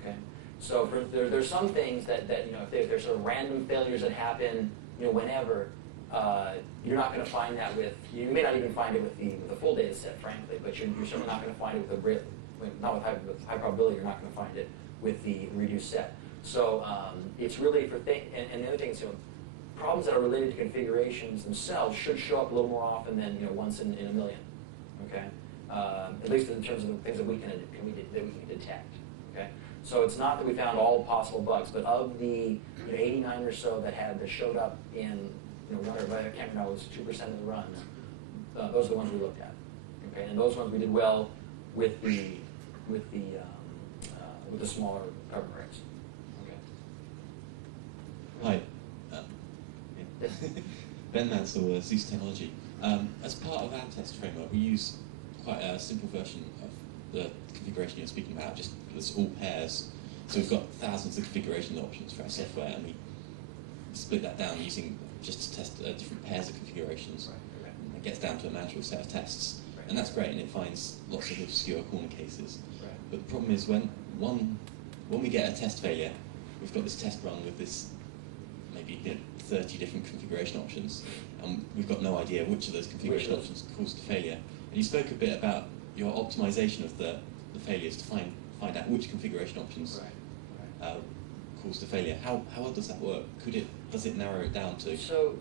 Okay, so there's some things that if there's sort of random failures that happen, whenever. You're not going to find that you may not even find it with the full data set, frankly, but you're certainly not going to find it with high probability. You're not going to find it with the reduced set. So it's really for and the other thing is, problems that are related to configurations themselves should show up a little more often than once in a million. Okay, at least in terms of the things that we can detect. Okay, so it's not that we found all possible bugs, but of the 89 or so that showed up in one or I can't remember, it was 2% of the runs. Those are the ones we looked at. Okay, and those ones we did well with the smaller carbon rates. Okay. Hi. Ben Mansell, Zeus Technology. As part of our test framework, we use quite a simple version of the configuration you're speaking about. Just it's all pairs. So we've got thousands of configuration options for our software, and we split that down using just to test different pairs of configurations. Right. And it gets down to a manageable set of tests. Right. And that's great, and it finds lots of obscure corner cases. Right. But the problem is when we get a test failure, we've got this test run with this maybe 30 different configuration options, and we've got no idea which of those configuration options caused the failure. And you spoke a bit about your optimization of the failures to find out which configuration options caused the failure. How well does that work? Does it narrow it down to? So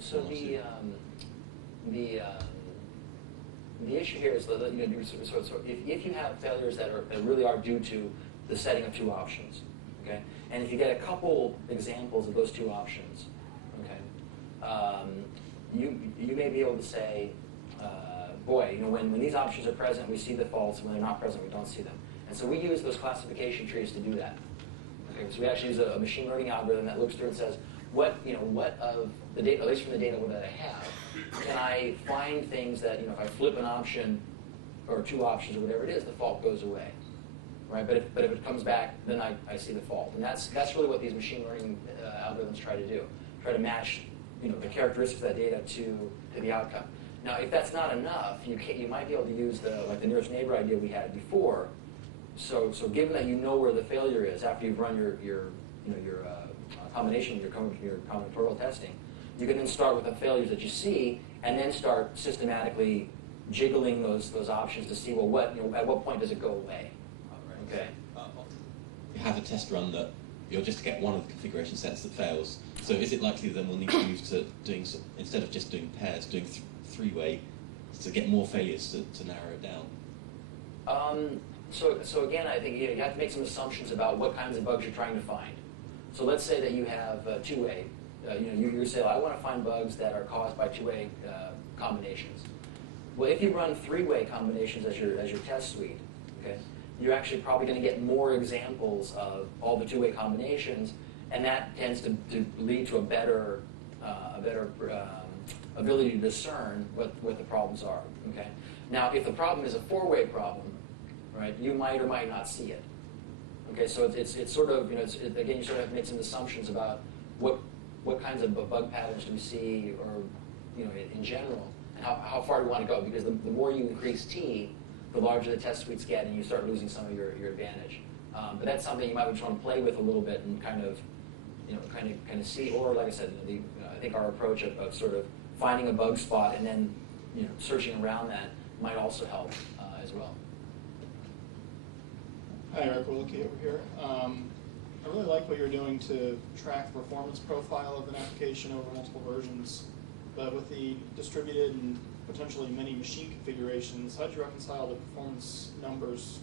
the issue here is if you have failures that really are due to the setting of two options, okay, and if you get a couple examples of those two options, okay, you may be able to say, boy, when these options are present, we see the faults, and when they're not present, we don't see them. And so we use those classification trees to do that. Okay, so we actually use a machine learning algorithm that looks through and says, what of the data, at least from the data that I have, can I find things that if I flip an option or two options or whatever it is, the fault goes away, right? But if it comes back, then I see the fault, and that's really what these machine learning algorithms try to do, try to match the characteristics of that data to the outcome. Now, if that's not enough, you might be able to use the nearest neighbor idea we had before, so given that you know where the failure is after you've run your combination, your combinatorial testing, you can then start with the failures that you see, and then start systematically jiggling those options to see, well, at what point does it go away? Okay. You have a test run that you're just to get one of the configuration sets that fails. So is it likely that then we'll need to move to doing, instead of just doing pairs, doing three-way to get more failures to narrow it down? So again, I think you have to make some assumptions about what kinds of bugs you're trying to find. So let's say that you have two-way. You say, I want to find bugs that are caused by two-way combinations. Well, if you run three-way combinations as your test suite, okay, you're actually probably going to get more examples of all the two-way combinations, and that tends to lead to a better ability to discern what the problems are. Okay. Now, if the problem is a four-way problem, right, you might or might not see it. Okay, so it's sort of, again, you sort of have to make some assumptions about what kinds of bug patterns do we see, or in general, and how far do we want to go? Because the more you increase T, the larger the test suites get, and you start losing some of your advantage. But that's something you might just want to play with a little bit and kind of see, or like I said, I think our approach of sort of finding a bug spot and then searching around that might also help as well. Hi, Eric Wilkie over here. I really like what you're doing to track the performance profile of an application over multiple versions, but with the distributed and potentially many machine configurations, how do you reconcile the performance numbers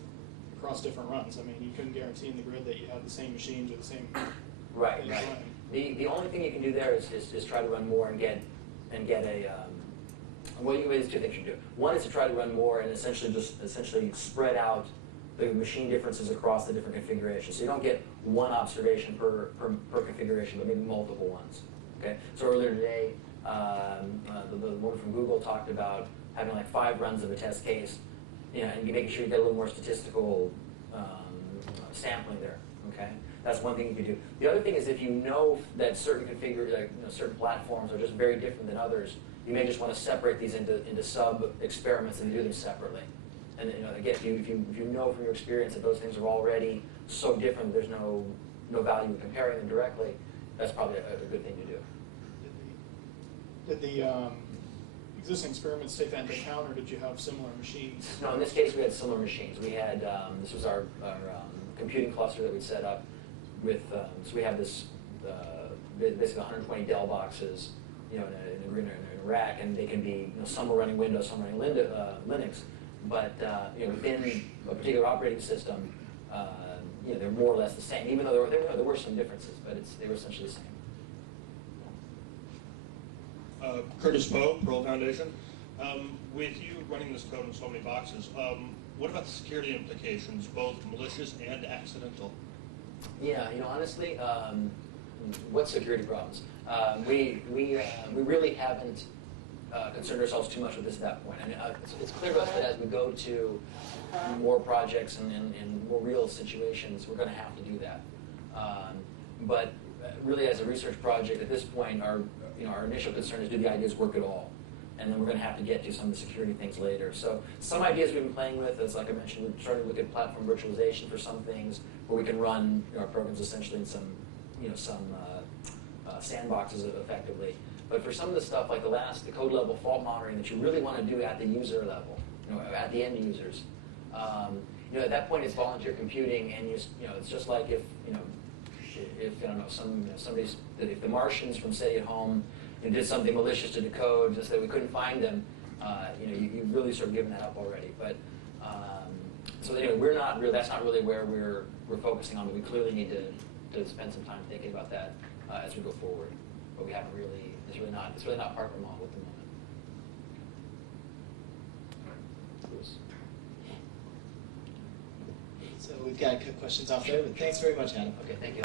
across different runs? I mean, you couldn't guarantee in the grid that you have the same machines or the same right. things running. The only thing you can do there is try to run more and get a well, there's two things you can do. One is to try to run more and essentially spread out the machine differences across the different configurations. So you don't get one observation per configuration, but maybe multiple ones. Okay. So earlier today, the woman from Google talked about having like 5 runs of a test case, and making sure you get a little more statistical sampling there. Okay. That's one thing you can do. The other thing is if you know that certain certain platforms are just very different than others, you may just want to separate these into sub-experiments and do them separately. And again, if you know from your experience that those things are already so different, there's no value in comparing them directly, that's probably a good thing to do. Did the existing experiments take that into account, or did you have similar machines? No, in this case we had similar machines. We had, this was our computing cluster that we'd set up with, so we have this, basically 120 Dell boxes, in a rack, and they can be, some are running Windows, some are running Linux. But within a particular operating system, they're more or less the same. Even though there were some differences, but they were essentially the same. Curtis Poe, Pearl Foundation. With you running this code in so many boxes, what about the security implications, both malicious and accidental? Yeah, honestly, what security problems? We really haven't concerned ourselves too much with this at that point. I mean, it's clear to us that as we go to more projects and more real situations, we're going to have to do that. But really, as a research project, at this point, our initial concern is, do the ideas work at all? And then we're going to have to get to some of the security things later. So some ideas we've been playing with is, like I mentioned, we're starting to look at platform virtualization for some things where we can run our programs essentially in some sandboxes effectively. But for some of the stuff like the code level fault monitoring that you really want to do at the user level, at the end users, at that point it's volunteer computing, and it's just like if I don't know, if the Martians from SETI at home did something malicious to the code just that we couldn't find them, you've really sort of given that up already. But so anyway, that's not really where we're focusing on, but we clearly need to spend some time thinking about that as we go forward. But we haven't really, it's really not part of our model at the moment. So we've got questions off there, but thanks very much, Adam. Okay, thank you.